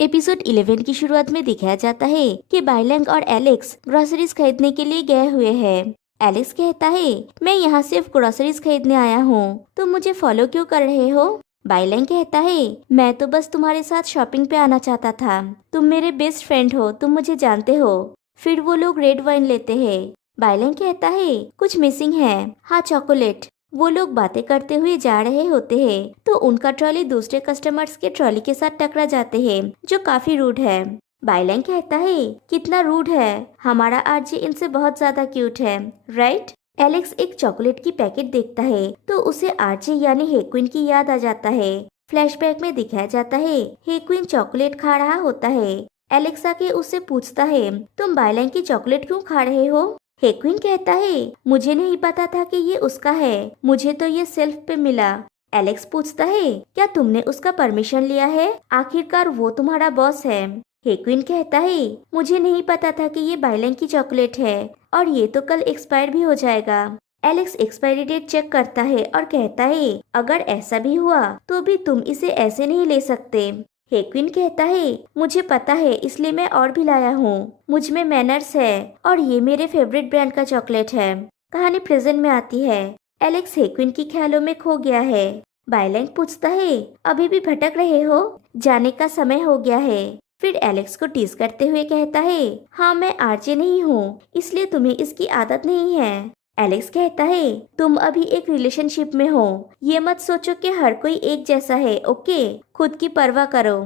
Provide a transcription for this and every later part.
Episode 11 की शुरुआत में दिखाया जाता है कि बाइलैंग और एलेक्स ग्रोसरीज खरीदने के लिए गए हुए हैं। एलेक्स कहता है, मैं यहाँ सिर्फ ग्रोसरीज खरीदने आया हूँ, तुम मुझे फॉलो क्यों कर रहे हो? बाइलैंग कहता है, मैं तो बस तुम्हारे साथ शॉपिंग पे आना चाहता था, तुम मेरे बेस्ट फ्रेंड हो, तुम मुझे जानते हो। फिर वो लोग रेड वाइन लेते हैं। बाइलैंग कहता है, कुछ मिसिंग है। हाँ, चॉकलेट। वो लोग बातें करते हुए जा रहे होते हैं तो उनका ट्रॉली दूसरे कस्टमर्स के ट्रॉली के साथ टकरा जाते हैं, जो काफी रूड है। बाइलैंग कहता है, कितना रूड है, हमारा आरजे इनसे बहुत ज्यादा क्यूट है, राइट? एलेक्स एक चॉकलेट की पैकेट देखता है तो उसे आरजे यानी हेक्विन की याद आ जाता है। फ्लैशबैक में दिखाया जाता है हेक्विन चॉकलेट खा रहा होता है। एलेक्स आके उससे पूछता है, तुम बाइलैंग की चॉकलेट क्यों खा रहे हो? हेक्विन कहता है, मुझे नहीं पता था कि ये उसका है, मुझे तो ये सेल्फ पे मिला। एलेक्स पूछता है, क्या तुमने उसका परमिशन लिया है? आखिरकार वो तुम्हारा बॉस है। हेक्विन कहता है, मुझे नहीं पता था कि ये बाइलैंग की चॉकलेट है और ये तो कल एक्सपायर भी हो जाएगा। एलेक्स एक्सपायरी डेट चेक करता है और कहता है, अगर ऐसा भी हुआ तो भी तुम इसे ऐसे नहीं ले सकते। हेक्विन कहता है, मुझे पता है, इसलिए मैं और भी लाया हूँ, मुझ में मैनर्स है और ये मेरे फेवरेट ब्रांड का चॉकलेट है। कहानी प्रेजेंट में आती है। एलेक्स हेक्विन की ख्यालों में खो गया है। बाइलैंग पूछता है, अभी भी भटक रहे हो? जाने का समय हो गया है। फिर एलेक्स को टीज करते हुए कहता है, हाँ, मैं आरजे नहीं हूँ, इसलिए तुम्हें इसकी आदत नहीं है। एलेक्स कहता है, तुम अभी एक रिलेशनशिप में हो, ये मत सोचो कि हर कोई एक जैसा है, ओके? खुद की परवाह करो।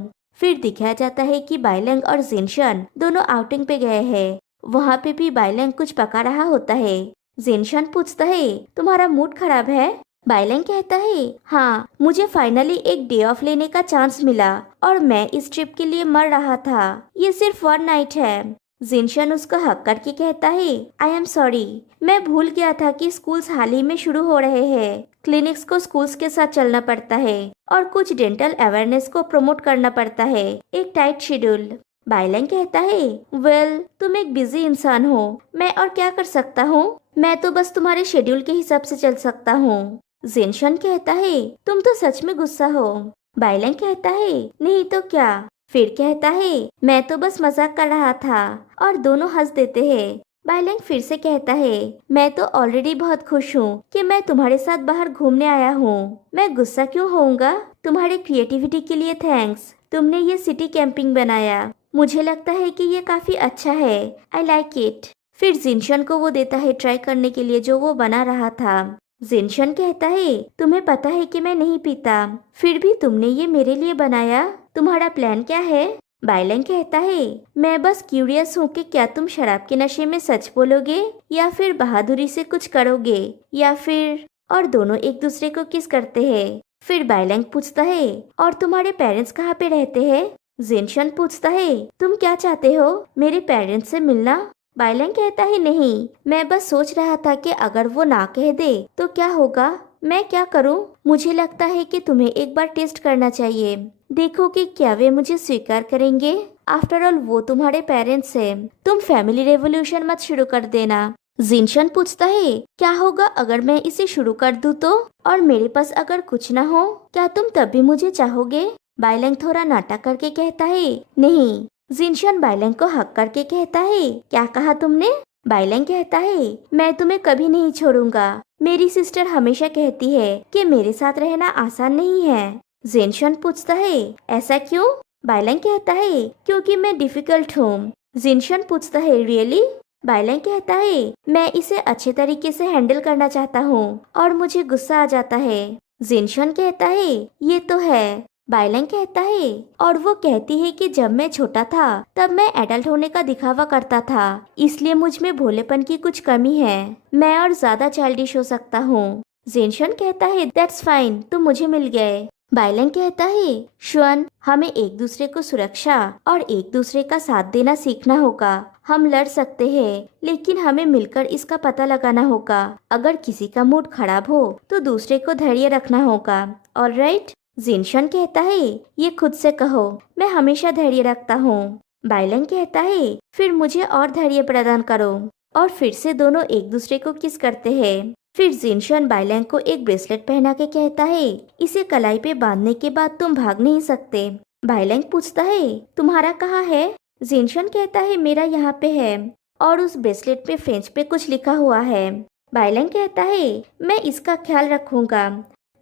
फिर दिखाया जाता है कि बाइलैंग और जिनशन दोनों आउटिंग पे गए हैं। वहाँ पे भी बाइलैंग कुछ पका रहा होता है। जिनशन पूछता है, तुम्हारा मूड खराब है? बाइलैंग कहता है, हाँ, मुझे फाइनली एक डे ऑफ लेने का चांस मिला और मैं इस ट्रिप के लिए मर रहा था। ये सिर्फ वन नाइट है। जिनशन उसको हक करके कहता है, आई एम सॉरी, मैं भूल गया था कि स्कूल्स हाल ही में शुरू हो रहे हैं। क्लिनिक्स को स्कूल्स के साथ चलना पड़ता है और कुछ डेंटल अवेयरनेस को प्रमोट करना पड़ता है, एक टाइट शेड्यूल। बाइलैंग कहता है, वेल, तुम एक बिजी इंसान हो, मैं और क्या कर सकता हूँ? मैं तो बस तुम्हारे शेड्यूल के हिसाब से चल सकता हूँ। जिनशन कहता है, तुम तो सच में गुस्सा हो। बाइलैंग कहता है, नहीं तो क्या? फिर कहता है, मैं तो बस मजाक कर रहा था, और दोनों हंस देते हैं। बाइलैंग फिर से कहता है, मैं तो ऑलरेडी बहुत खुश हूँ कि मैं तुम्हारे साथ बाहर घूमने आया हूँ, मैं गुस्सा क्यों होऊंगा? तुम्हारी क्रिएटिविटी के लिए थैंक्स, तुमने ये सिटी कैंपिंग बनाया, मुझे लगता है कि ये काफी अच्छा है, आई लाइक इट। फिर जिनशन को वो देता है ट्राई करने के लिए जो वो बना रहा था। जिनशन कहता है, तुम्हें पता है कि मैं नहीं पीता, फिर भी तुमने ये मेरे लिए बनाया, तुम्हारा प्लान क्या है? बाइलैंग कहता है, मैं बस क्यूरियस हूँ कि क्या तुम शराब के नशे में सच बोलोगे या फिर बहादुरी से कुछ करोगे, या फिर। और दोनों एक दूसरे को किस करते हैं। फिर बाइलैंग पूछता है, और तुम्हारे पेरेंट्स कहाँ पे रहते हैं? जिनशन पूछता है, तुम क्या चाहते हो, मेरे पेरेंट्स से मिलना? बाइलैंग कहता है, नहीं, मैं बस सोच रहा था कि अगर वो ना कह दे तो क्या होगा, मैं क्या करूं? मुझे लगता है कि तुम्हें एक बार टेस्ट करना चाहिए, देखो कि क्या वे मुझे स्वीकार करेंगे। आफ्टर ऑल वो तुम्हारे पेरेंट्स हैं, तुम फैमिली रेवोल्यूशन मत शुरू कर देना। जिनशन पूछता है, क्या होगा अगर मैं इसे शुरू कर दूं तो? और मेरे पास अगर कुछ ना हो, क्या तुम तब भी मुझे चाहोगे? बाइलैंग थोड़ा नाटक करके कहता है, नहीं। जिनशन बाइलैंग को हक करके कहता है, क्या कहा तुमने? बाइलैंग कहता है, मैं तुम्हें कभी नहीं छोड़ूंगा, मेरी सिस्टर हमेशा कहती है कि मेरे साथ रहना आसान नहीं है। जिनशन पूछता है, ऐसा क्यों? बाइलैंग कहता है, क्योंकि मैं डिफिकल्ट हूँ। जिनशन पूछता है, रियली? बाइलैंग कहता है, मैं इसे अच्छे तरीके से हैंडल करना चाहता हूँ और मुझे गुस्सा आ जाता है। जिनशन कहता है, ये तो है। बाइलैंग कहता है, और वो कहती है कि जब मैं छोटा था तब मैं एडल्ट होने का दिखावा करता था, इसलिए मुझ में भोलेपन की कुछ कमी है, मैं और ज्यादा चाइल्डिश हो सकता हूँ। जिनशन कहता है, दैट्स फाइन, तुम मुझे मिल गए। बाइलैंग कहता है, श्वन, हमें एक दूसरे को सुरक्षा और एक दूसरे का साथ देना सीखना होगा। हम लड़ सकते हैं, लेकिन हमें मिलकर इसका पता लगाना होगा। अगर किसी का मूड खराब हो तो दूसरे को धैर्य रखना होगा, ऑलराइट? जिनशन कहता है, ये खुद से कहो, मैं हमेशा धैर्य रखता हूँ। बाइलैंग कहता है, फिर मुझे और धैर्य प्रदान करो। और फिर से दोनों एक दूसरे को किस करते हैं। फिर जिनशन बाइलैंग को एक ब्रेसलेट पहना के कहता है, इसे कलाई पे बांधने के बाद तुम भाग नहीं सकते, बाइलैंग पूछता है तुम्हारा कहाँ है। जिनशन कहता है मेरा यहाँ पे है और उस ब्रेसलेट पे फ्रेंच पे कुछ लिखा हुआ है। बाइलैंग कहता है मैं इसका ख्याल रखूंगा।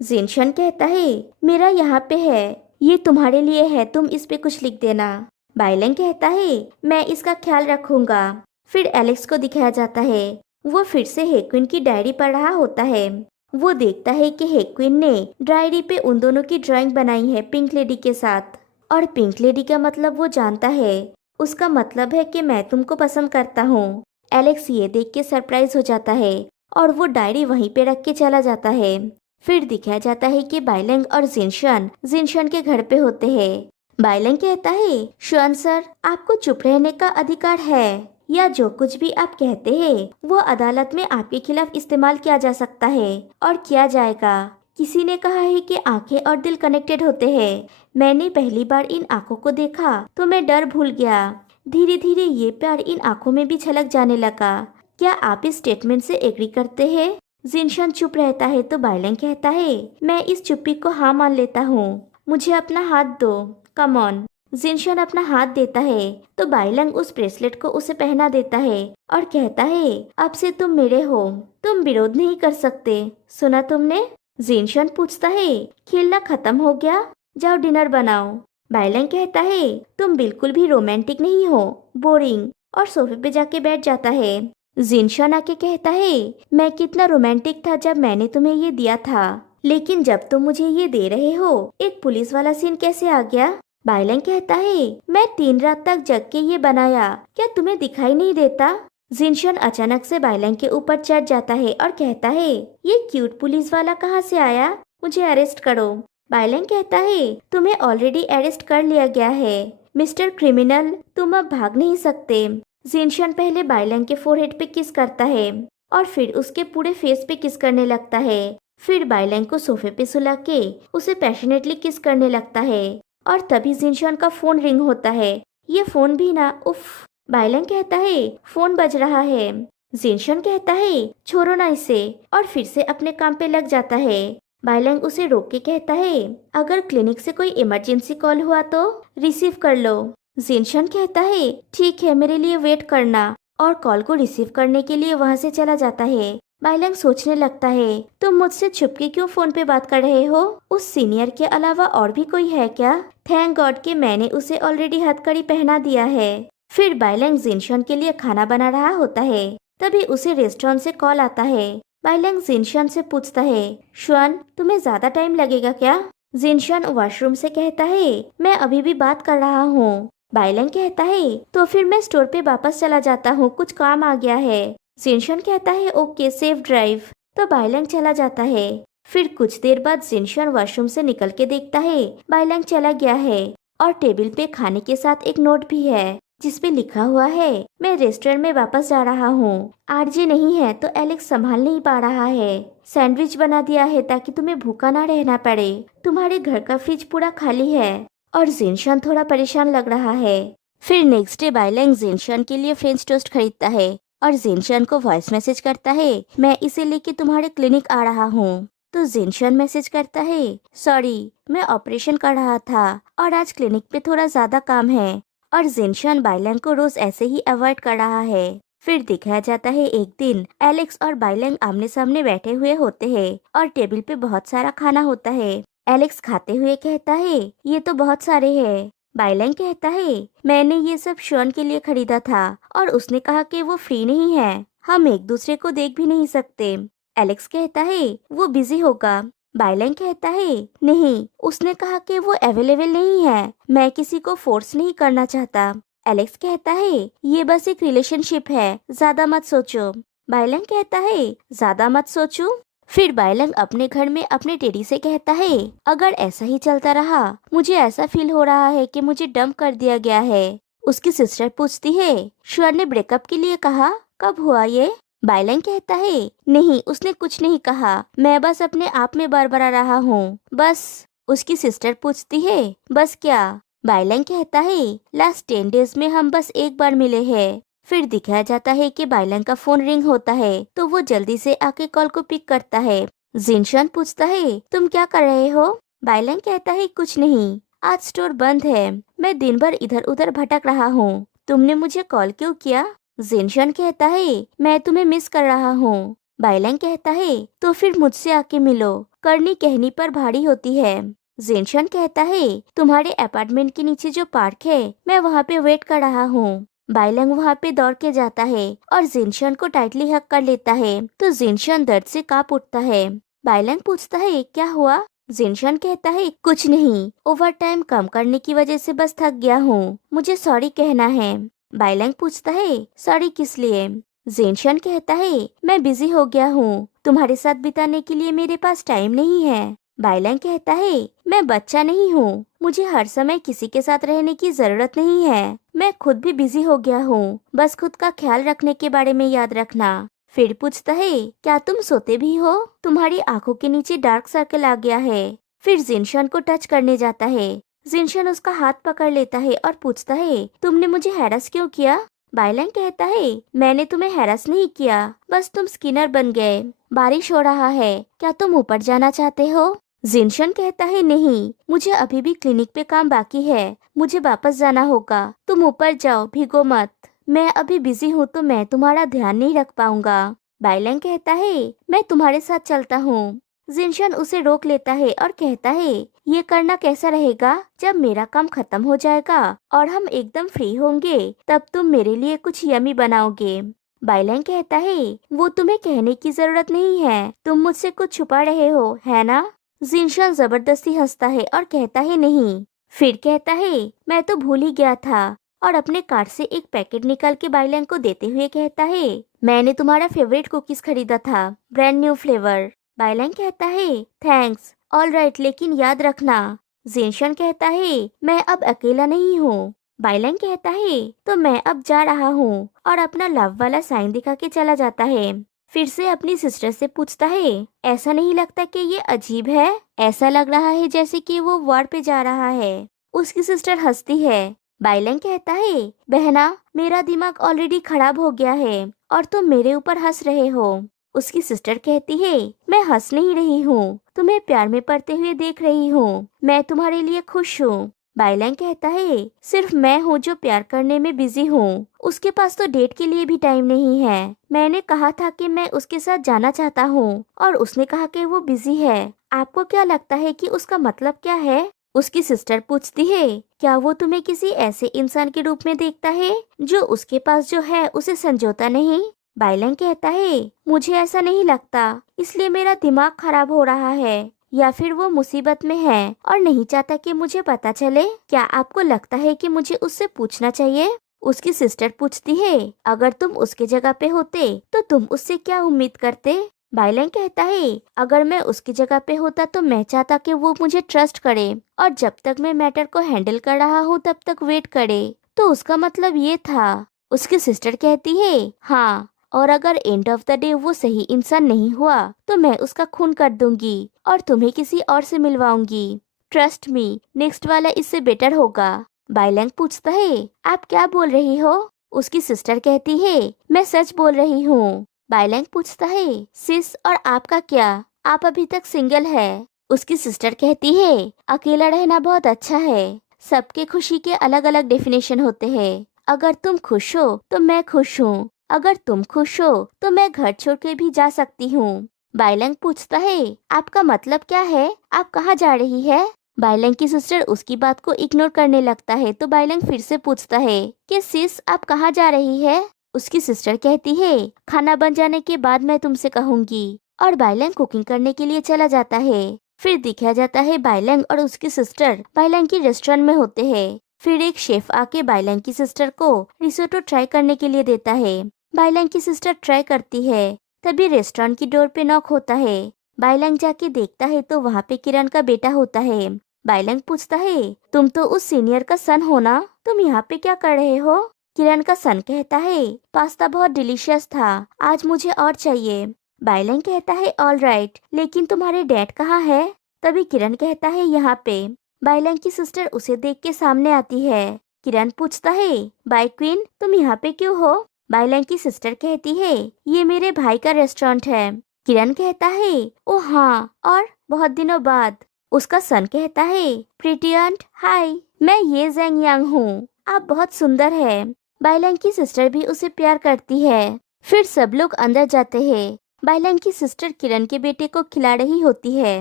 जिनशन कहता है मेरा यहाँ पे है, ये तुम्हारे लिए है, तुम इस पे कुछ लिख देना। बाइलैंग कहता है मैं इसका ख्याल रखूंगा। फिर एलेक्स को दिखाया जाता है, वो फिर से हेक्विन की डायरी पढ़ रहा होता है। वो देखता है कि हेक्विन ने डायरी पे उन दोनों की ड्राइंग बनाई है पिंक लेडी के साथ, और पिंक लेडी का मतलब वो जानता है, उसका मतलब है कि मैं तुमको पसंद करता हूँ। एलेक्स ये देख के सरप्राइज हो जाता है और वो डायरी वहीं पे रख के चला जाता है। फिर दिखाया जाता है कि बाइलैंग और जिनशन के घर पे होते हैं। बाइलैंग कहता है शुआन सर, आपको चुप रहने का अधिकार है, या जो कुछ भी आप कहते हैं वो अदालत में आपके खिलाफ इस्तेमाल किया जा सकता है और किया जाएगा। किसी ने कहा है कि आंखें और दिल कनेक्टेड होते हैं। मैंने पहली बार इन आंखों को देखा तो मैं डर भूल गया। धीरे धीरे ये प्यार इन आंखों में भी झलक जाने लगा। क्या आप इस स्टेटमेंट से एग्री करते हैं? जिनशन चुप रहता है तो बाइलैंग कहता है मैं इस चुप्पी को हाँ मान लेता हूँ, मुझे अपना हाथ दो, कम ऑन। जिनशन अपना हाथ देता है तो बाइलैंग उस ब्रेसलेट को उसे पहना देता है और कहता है अब से तुम मेरे हो, तुम विरोध नहीं कर सकते, सुना तुमने? जिनशन पूछता है खेलना खत्म हो गया, जाओ डिनर बनाओ। बाइलैंग कहता है तुम बिल्कुल भी रोमांटिक नहीं हो, बोरिंग, और सोफे पे जाके बैठ जाता है। जिनशन आके कहता है मैं कितना रोमांटिक था जब मैंने तुम्हें ये दिया था, लेकिन जब तुम मुझे ये दे रहे हो एक पुलिस वाला सीन कैसे आ गया? बाइलैंग कहता है मैं 3 रात तक जग के ये बनाया, क्या तुम्हें दिखाई नहीं देता? जिनशन अचानक से बाइलैंग के ऊपर चढ़ जाता है और कहता है ये क्यूट पुलिस वाला कहाँ से आया, मुझे अरेस्ट करो। बाइलैंग कहता है तुम्हें ऑलरेडी अरेस्ट कर लिया गया है मिस्टर क्रिमिनल, तुम अब भाग नहीं सकते। जिनशन पहले बाइलैंग के फोरहेड पे किस करता है और फिर उसके पूरे फेस पे किस करने लगता है। फिर बाइलैंग को सोफे पे सुला के उसे पैशनेटली किस करने लगता है और तभी जिनशन का फोन रिंग होता है। ये फोन भी ना, उफ। बाइलैंग कहता है फोन बज रहा है। जिनशन कहता है छोड़ो ना इसे, और फिर से अपने काम पे लग जाता है। बाइलैंग उसे रोक के कहता है अगर क्लिनिक से कोई इमरजेंसी कॉल हुआ तो रिसीव कर लो। जिनशन कहता है ठीक है, मेरे लिए वेट करना, और कॉल को रिसीव करने के लिए वहाँ से चला जाता है। बाइलैंग सोचने लगता है तुम मुझसे छुपके क्यों फोन पे बात कर रहे हो? उस सीनियर के अलावा और भी कोई है क्या? थैंक गॉड कि मैंने उसे ऑलरेडी हथकड़ी पहना दिया है। फिर बाइलैंग जिनशन के लिए खाना बना रहा होता है, तभी उसे रेस्टोरेंट से कॉल आता है। बाइलैंग जिनशन से पूछता है शुआन, तुम्हें ज्यादा टाइम लगेगा क्या? जिनशन वॉशरूम से कहता है मैं अभी भी बात कर रहा हूँ। बाइलैंग कहता है तो फिर मैं स्टोर पे वापस चला जाता हूँ, कुछ काम आ गया है। जिनशन कहता है ओके, सेफ ड्राइव। तो बाइलैंग चला जाता है। फिर कुछ देर बाद जिनशन वॉशरूम से निकल के देखता है बाइलैंग चला गया है, और टेबल पे खाने के साथ एक नोट भी है जिसपे लिखा हुआ है मैं रेस्टोरेंट में वापस जा रहा हूँ, आरजे नहीं है तो एलेक्स संभाल नहीं पा रहा है, सैंडविच बना दिया है ताकि तुम्हें भूखा ना रहना पड़े, तुम्हारे घर का फ्रिज पूरा खाली है। और जिनशन थोड़ा परेशान लग रहा है। फिर नेक्स्ट डे बाइलैंग जिनशन के लिए फ्रेंच टोस्ट खरीदता है और जिनशन को वॉइस मैसेज करता है मैं इसे लेके तुम्हारे क्लिनिक आ रहा हूँ। तो जिनशन मैसेज करता है सॉरी, मैं ऑपरेशन कर रहा था और आज क्लिनिक पे थोड़ा ज्यादा काम है। और जिनशन बाइलैंग को रोज ऐसे ही अवॉइड कर रहा है। फिर दिखाया जाता है एक दिन एलेक्स और बाइलैंग आमने सामने बैठे हुए होते हैं और टेबल पे बहुत सारा खाना होता है। एलेक्स खाते हुए कहता है ये तो बहुत सारे हैं। बाइलैंग कहता है मैंने ये सब शॉन के लिए खरीदा था और उसने कहा कि वो फ्री नहीं है, हम एक दूसरे को देख भी नहीं सकते। एलेक्स कहता है वो बिजी होगा। बाइलैंग कहता है नहीं, उसने कहा कि वो अवेलेबल नहीं है, मैं किसी को फोर्स नहीं करना चाहता। एलेक्स कहता है ये बस एक रिलेशनशिप है, ज्यादा मत सोचो। बाइलैंग कहता है ज्यादा मत सोचूं। फिर बाइलैंग अपने घर में अपने टेडी से कहता है अगर ऐसा ही चलता रहा मुझे ऐसा फील हो रहा है कि मुझे डंप कर दिया गया है। उसकी सिस्टर पूछती है श्योर ने ब्रेकअप के लिए कहा, कब हुआ ये? बाइलैंग कहता है नहीं, उसने कुछ नहीं कहा, मैं बस अपने आप में बरबरा रहा हूँ, बस। उसकी सिस्टर पूछती है बस क्या? बाइलैंग कहता है लास्ट 10 डेज में हम बस एक बार मिले हैं। फिर दिखाया जाता है कि बाइलैंग का फोन रिंग होता है तो वो जल्दी से आके कॉल को पिक करता है। जिनशन पूछता है तुम क्या कर रहे हो? बाइलैंग कहता है कुछ नहीं, आज स्टोर बंद है। मैं दिन भर इधर उधर भटक रहा हूँ। तुमने मुझे कॉल क्यों किया? जिनशन कहता है मैं तुम्हें मिस कर रहा हूँ। बाइलैंग कहता है तो फिर मुझसे आके मिलो। करनी कहनी पर भारी होती है। जिनशन कहता है तुम्हारे अपार्टमेंट के नीचे जो पार्क है मैं वहाँ पे वेट कर रहा हूँ। बाइलैंग वहाँ पे दौड़ के जाता है और जिनशन को टाइटली हक कर लेता है तो जिनशन दर्द से कांप उठता है। बाइलैंग पूछता है क्या हुआ? जिनशन कहता है कुछ नहीं, ओवर टाइम कम करने की वजह से बस थक गया हूँ, मुझे सॉरी कहना है। बाइलैंग पूछता है सॉरी किस लिए? जिनशन कहता है मैं बिजी हो गया हूँ, तुम्हारे साथ बिताने के लिए मेरे पास टाइम नहीं है। बाइलैंग कहता है मैं बच्चा नहीं हूँ, मुझे हर समय किसी के साथ रहने की जरूरत नहीं है। मैं खुद भी बिजी हो गया हूँ, बस खुद का ख्याल रखने के बारे में याद रखना। फिर पूछता है क्या तुम सोते भी हो? तुम्हारी आंखों के नीचे डार्क सर्कल आ गया है। फिर जिनशन को टच करने जाता है। जिनशन उसका हाथ पकड़ लेता है और पूछता है तुमने मुझे हैरस क्यों किया? बाइलैंग कहता है मैंने तुम्हें हैरस नहीं किया, बस तुम स्किनर बन गए। बारिश हो रहा है, क्या तुम ऊपर जाना चाहते हो? जिनशन कहता है नहीं, मुझे अभी भी क्लिनिक पे काम बाकी है, मुझे वापस जाना होगा। तुम ऊपर जाओ, भीगो मत। मैं अभी बिजी हूँ तो मैं तुम्हारा ध्यान नहीं रख पाऊंगा। बाइलैंग कहता है मैं तुम्हारे साथ चलता हूँ। जिनशन उसे रोक लेता है और कहता है ये करना कैसा रहेगा? जब मेरा काम खत्म हो जाएगा और हम एकदम फ्री होंगे तब तुम मेरे लिए कुछ यमी बनाओगे। बाइलैंग कहता है वो तुम्हें कहने की जरूरत नहीं है, तुम मुझसे कुछ छुपा रहे हो है ना? जिनशन जबरदस्ती हंसता है और कहता है नहीं। फिर कहता है मैं तो भूल ही गया था और अपने कार्ट से एक पैकेट निकाल के बाइलैंग को देते हुए कहता है मैंने तुम्हारा फेवरेट कुकीज खरीदा था, ब्रांड न्यू फ्लेवर। बाइलैंग कहता है थैंक्स, ऑल राइट, लेकिन याद रखना। जिनशन कहता है मैं अब अकेला नहीं हूँ। बाइलैंग कहता है तो मैं अब जा रहा हूँ और अपना लव वाला साइन दिखा के चला जाता है। फिर से अपनी सिस्टर से पूछता है ऐसा नहीं लगता कि ये अजीब है? ऐसा लग रहा है जैसे कि वो वॉर पे जा रहा है। उसकी सिस्टर हंसती है। बाइलैंग कहता है बहना, मेरा दिमाग ऑलरेडी खराब हो गया है और तुम मेरे ऊपर हंस रहे हो। उसकी सिस्टर कहती है मैं हंस नहीं रही हूँ, तुम्हें प्यार में पड़ते हुए देख रही हूँ, मैं तुम्हारे लिए खुश हूँ। बाइलैंग कहता है सिर्फ मैं हूँ जो प्यार करने में बिजी हूँ, उसके पास तो डेट के लिए भी टाइम नहीं है। मैंने कहा था कि मैं उसके साथ जाना चाहता हूँ और उसने कहा कि वो बिजी है। आपको क्या लगता है कि उसका मतलब क्या है? उसकी सिस्टर पूछती है क्या वो तुम्हें किसी ऐसे इंसान के रूप में देखता है जो उसके पास जो है उसे संजोता नहीं? बाइलैंग कहता है मुझे ऐसा नहीं लगता, इसलिए मेरा दिमाग खराब हो रहा है, या फिर वो मुसीबत में है और नहीं चाहता कि मुझे पता चले। क्या आपको लगता है कि मुझे उससे पूछना चाहिए? उसकी सिस्टर पूछती है अगर तुम उसके जगह पे होते तो तुम उससे क्या उम्मीद करते? बाइलैंग कहता है अगर मैं उसकी जगह पे होता तो मैं चाहता कि वो मुझे ट्रस्ट करे और जब तक मैं मैटर को हैंडल कर रहा हूँ तब तक वेट करे। तो उसका मतलब ये था। उसकी सिस्टर कहती है हाँ, और अगर एंड ऑफ द डे वो सही इंसान नहीं हुआ तो मैं उसका खून कर दूंगी और तुम्हें किसी और से मिलवाऊंगी। ट्रस्ट मी, नेक्स्ट वाला इससे बेटर होगा। बाइलैंग पूछता है आप क्या बोल रही हो? उसकी सिस्टर कहती है मैं सच बोल रही हूँ। बाइलैंग पूछता है सिस और आपका क्या? आप अभी तक सिंगल है। उसकी सिस्टर कहती है अकेला रहना बहुत अच्छा है, सबके खुशी के अलग अलग डेफिनेशन होते हैं। अगर तुम खुश हो तो मैं खुश हूँ, अगर तुम खुश हो तो मैं घर छोड़ के भी जा सकती हूँ। बाइलैंग पूछता है आपका मतलब क्या है, आप कहाँ जा रही है? बाइलैंग की सिस्टर उसकी बात को इग्नोर करने लगता है तो बाइलैंग फिर से पूछता है कि सिस आप कहाँ जा रही है? उसकी सिस्टर कहती है खाना बन जाने के बाद मैं तुमसे कहूंगी, और बाइलैंग कुकिंग करने के लिए चला जाता है। फिर दिखाया जाता है बाइलैंग और उसकी सिस्टर बाइलैंग की रेस्टोरेंट में होते हैं। फिर एक शेफ आके बाइलैंग की सिस्टर को रिसोटो ट्राई करने के लिए देता है। बाइलैंग की सिस्टर ट्राई करती है, तभी रेस्टोरेंट की डोर पे नॉक होता है। बाइलैंग जाके देखता है तो वहाँ पे किरण का बेटा होता है। बाइलैंग पूछता है तुम तो उस सीनियर का सन हो ना, तुम यहाँ पे क्या कर रहे हो? किरण का सन कहता है पास्ता बहुत डिलीशियस था, आज मुझे और चाहिए। बाइलैंग कहता है ऑल राइट, लेकिन तुम्हारे डैड कहाँ है? तभी किरण कहता है यहाँ पे। बाइलैंग की सिस्टर उसे देख के सामने आती है। किरण पूछता है बाय क्वीन तुम यहाँ पे क्यों हो? बाइलैंग की सिस्टर कहती है ये मेरे भाई का रेस्टोरेंट है। किरण कहता है ओ हाँ, और बहुत दिनों बाद। उसका सन कहता है, प्रीटी आंट हाय, मैं ये जेंग यांग हूँ, आप बहुत सुंदर है। बाइलैंग की सिस्टर भी उसे प्यार करती है। फिर सब लोग अंदर जाते हैं। बाइलैंग की सिस्टर किरण के बेटे को खिला रही होती है।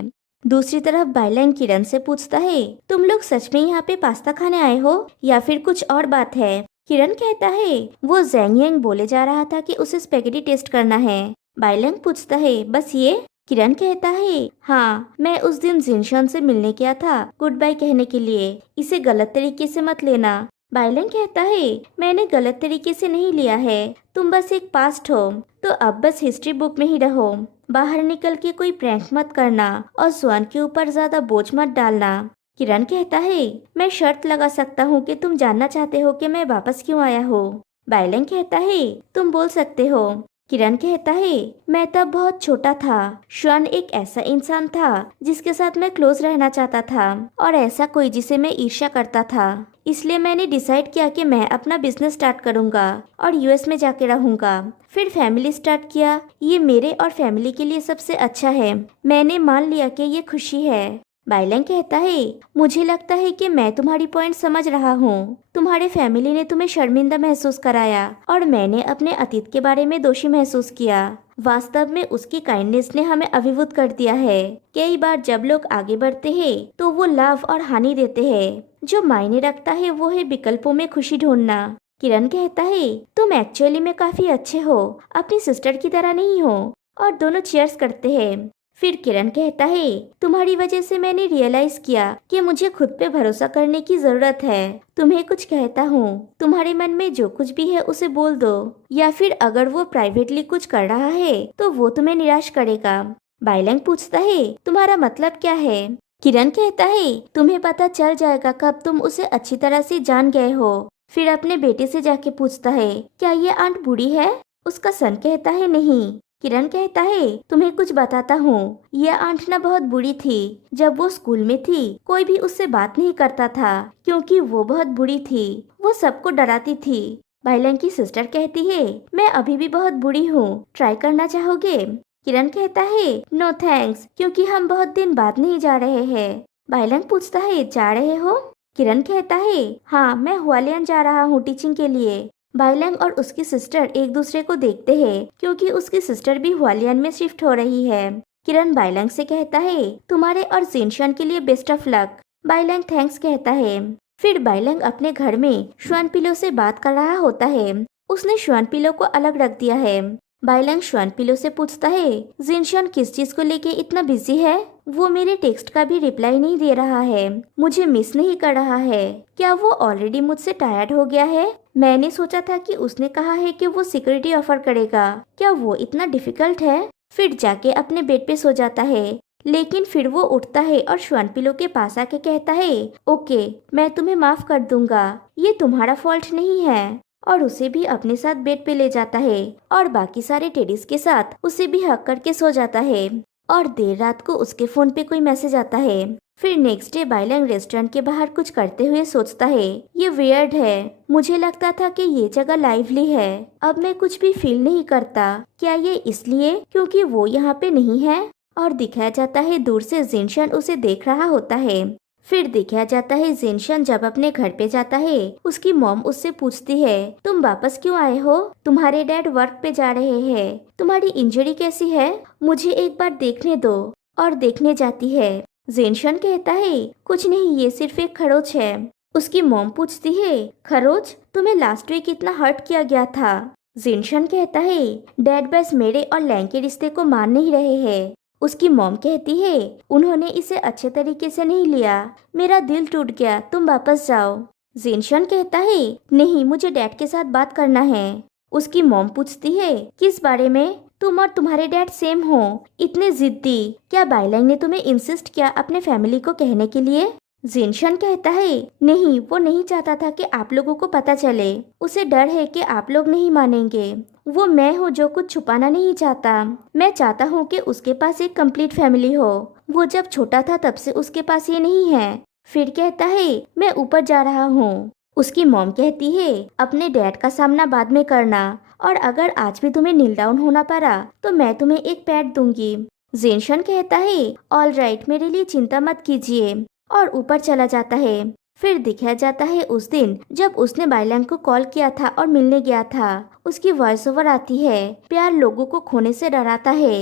दूसरी तरफ बाइलैंग किरण से पूछता है, तुम लोग सच में यहाँ पे पास्ता खाने आए हो या फिर कुछ और बात है? किरण कहता है, वो जेंग यांग बोले जा रहा था कि उसे स्पेगेटी टेस्ट करना है। बाइलैंग पूछता है, बस ये? किरण कहता है, हाँ, मैं उस दिन जिनशन से मिलने गया था गुड बाय कहने के लिए, इसे गलत तरीके से मत लेना। बाइलैंग कहता है, मैंने गलत तरीके से नहीं लिया है, तुम बस एक पास्ट हो, तो अब बस हिस्ट्री बुक में ही रहो। बाहर निकल के कोई प्रैंक मत करना और स्वान के ऊपर ज्यादा बोझ मत डालना। किरण कहता है, मैं शर्त लगा सकता हूँ कि तुम जानना चाहते हो कि मैं वापस क्यों आया हूँ। बाइलैंग कहता है, तुम बोल सकते हो। किरण कहता है, मैं तब बहुत छोटा था। श्वान एक ऐसा इंसान था जिसके साथ मैं क्लोज रहना चाहता था और ऐसा कोई जिसे मैं ईर्ष्या करता था। इसलिए मैंने डिसाइड किया कि मैं अपना बिजनेस स्टार्ट करूंगा और यूएस में जाके रहूंगा। फिर फैमिली स्टार्ट किया। ये मेरे और फैमिली के लिए सबसे अच्छा है। मैंने मान लिया कि ये खुशी है। बाइलैंग कहता है, मुझे लगता है कि मैं तुम्हारी पॉइंट समझ रहा हूँ। तुम्हारे फैमिली ने तुम्हें शर्मिंदा महसूस कराया और मैंने अपने अतीत के बारे में दोषी महसूस किया। वास्तव में उसकी काइंडनेस ने हमें अभिभूत कर दिया है। कई बार जब लोग आगे बढ़ते हैं तो वो लाभ और हानि देते हैं। जो मायने रखता है वो है विकल्पों में खुशी ढूंढना। किरण कहता है, तुम एक्चुअली में काफी अच्छे हो, अपनी सिस्टर की तरह नहीं हो। और दोनों चीयर्स करते हैं। फिर किरण कहता है, तुम्हारी वजह से मैंने रियलाइज किया कि मुझे खुद पे भरोसा करने की जरूरत है। तुम्हें कुछ कहता हूँ, तुम्हारे मन में जो कुछ भी है उसे बोल दो, या फिर अगर वो प्राइवेटली कुछ कर रहा है तो वो तुम्हें निराश करेगा। बाइलैंग पूछता है, तुम्हारा मतलब क्या है? किरण कहता है, तुम्हें पता चल जाएगा कब तुम उसे अच्छी तरह से जान गए हो। फिर अपने बेटे से जाके पूछता है, क्या ये आंट बूढ़ी है? उसका सन कहता है, नहीं। किरण कहता है, तुम्हें कुछ बताता हूँ, यह आंट ना बहुत बुरी थी। जब वो स्कूल में थी कोई भी उससे बात नहीं करता था क्योंकि वो बहुत बुरी थी। वो सबको डराती थी। बाइलैंग की सिस्टर कहती है, मैं अभी भी बहुत बुरी हूँ, ट्राई करना चाहोगे? किरण कहता है, नो थैंक्स, क्योंकि हम बहुत दिन बाद नहीं जा रहे हैं। बाइलैंग पूछता है, जा रहे हो? किरण कहता है, हाँ, मैं हुआलियन जा रहा हूँ टीचिंग के लिए। बाइलैंग और उसकी सिस्टर एक दूसरे को देखते हैं क्योंकि उसकी सिस्टर भी हुआलियन में शिफ्ट हो रही है। किरण बाइलैंग से कहता है, तुम्हारे और जिनशन के लिए बेस्ट ऑफ लक। बाइलैंग थैंक्स कहता है। फिर बाइलैंग अपने घर में श्वान पिलो से बात कर रहा होता है। उसने श्वान पिलो को अलग रख दिया है। बाइलैंग श्वान पिलो से पूछता है, जिनशन किस चीज को लेके इतना बिजी है? वो मेरे टेक्स्ट का भी रिप्लाई नहीं दे रहा है, मुझे मिस नहीं कर रहा है। क्या वो ऑलरेडी मुझसे टायर्ड हो गया है? मैंने सोचा था कि उसने कहा है कि वो सिक्योरिटी ऑफर करेगा। क्या वो इतना डिफिकल्ट है? फिर जाके अपने बेड पे सो जाता है। लेकिन फिर वो उठता है और श्वान पिलो के पास आके कहता है, ओके, मैं तुम्हें माफ कर दूंगा, ये तुम्हारा फॉल्ट नहीं है। और उसे भी अपने साथ बेड पे ले जाता है और बाकी सारे टेडीज के साथ उसे भी हक करके सो जाता है। और देर रात को उसके फोन पे कोई मैसेज आता है। फिर नेक्स्ट डे बाइलैंग रेस्टोरेंट के बाहर कुछ करते हुए सोचता है, ये वियर्ड है, मुझे लगता था कि ये जगह लाइवली है, अब मैं कुछ भी फील नहीं करता। क्या ये इसलिए क्योंकि वो यहाँ पे नहीं है? और दिखाया जाता है दूर से जिनशन उसे देख रहा होता है। फिर दिखाया जाता है जिनशन जब अपने घर पे जाता है, उसकी मॉम उससे पूछती है, तुम वापस क्यों आए हो? तुम्हारे डैड वर्क पे जा रहे हैं, तुम्हारी इंजरी कैसी है? मुझे एक बार देखने दो। और देखने जाती है। जिनशन कहता है, कुछ नहीं, ये सिर्फ एक खरोच है। उसकी मॉम पूछती है, खरोच? तुम्हें लास्ट वीक इतना हर्ट किया गया था? जिनशन कहता है, डैड बस मेरे और लैंग के रिश्ते को मान नहीं रहे हैं। उसकी मॉम कहती है, उन्होंने इसे अच्छे तरीके से नहीं लिया, मेरा दिल टूट गया, तुम वापस जाओ। जिनशन कहता है, नहीं, मुझे डैड के साथ बात करना है। उसकी मॉम पूछती है, किस बारे में? तुम और तुम्हारे डैड सेम हो, इतने जिद्दी। क्या बाइलैंग ने तुम्हें इंसिस्ट किया अपने फैमिली को कहने के लिए? जिनशन कहता है, नहीं, वो नहीं चाहता था कि आप लोगों को पता चले। उसे डर है कि आप लोग नहीं मानेंगे। वो मैं हूँ जो कुछ छुपाना नहीं चाहता। मैं चाहता हूँ कि उसके पास एक कंप्लीट फैमिली हो। वो जब छोटा था तब से उसके पास ये नहीं है। फिर कहता है, मैं ऊपर जा रहा हूँ। उसकी मॉम कहती है, अपने डैड का सामना बाद में करना, और अगर आज भी तुम्हें नील डाउन होना पड़ा तो मैं तुम्हें एक पैट दूंगी। जेनशन कहता है ऑल राइट, मेरे लिए चिंता मत कीजिए, और ऊपर चला जाता है। फिर दिखाया जाता है उस दिन जब उसने बाइलैंग को कॉल किया था और मिलने गया था। उसकी वॉइस ओवर आती है, प्यार लोगों को खोने से डराता है।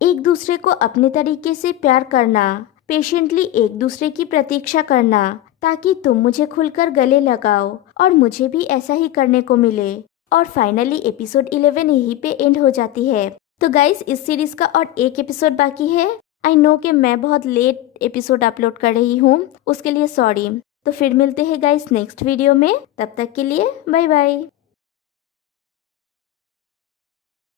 एक दूसरे को अपने तरीके से प्यार करना, पेशेंटली एक दूसरे की प्रतीक्षा करना, ताकि तुम मुझे खुलकर गले लगाओ और मुझे भी ऐसा ही करने को मिले। और फाइनली एपिसोड 11 यहीं पे एंड हो जाती है। तो गाइस, इस सीरीज का और एक एपिसोड बाकी है। आई नो कि मैं बहुत लेट एपिसोड अपलोड कर रही हूँ, उसके लिए सॉरी। तो फिर मिलते हैं गाइस नेक्स्ट वीडियो में, तब तक के लिए बाय बाय।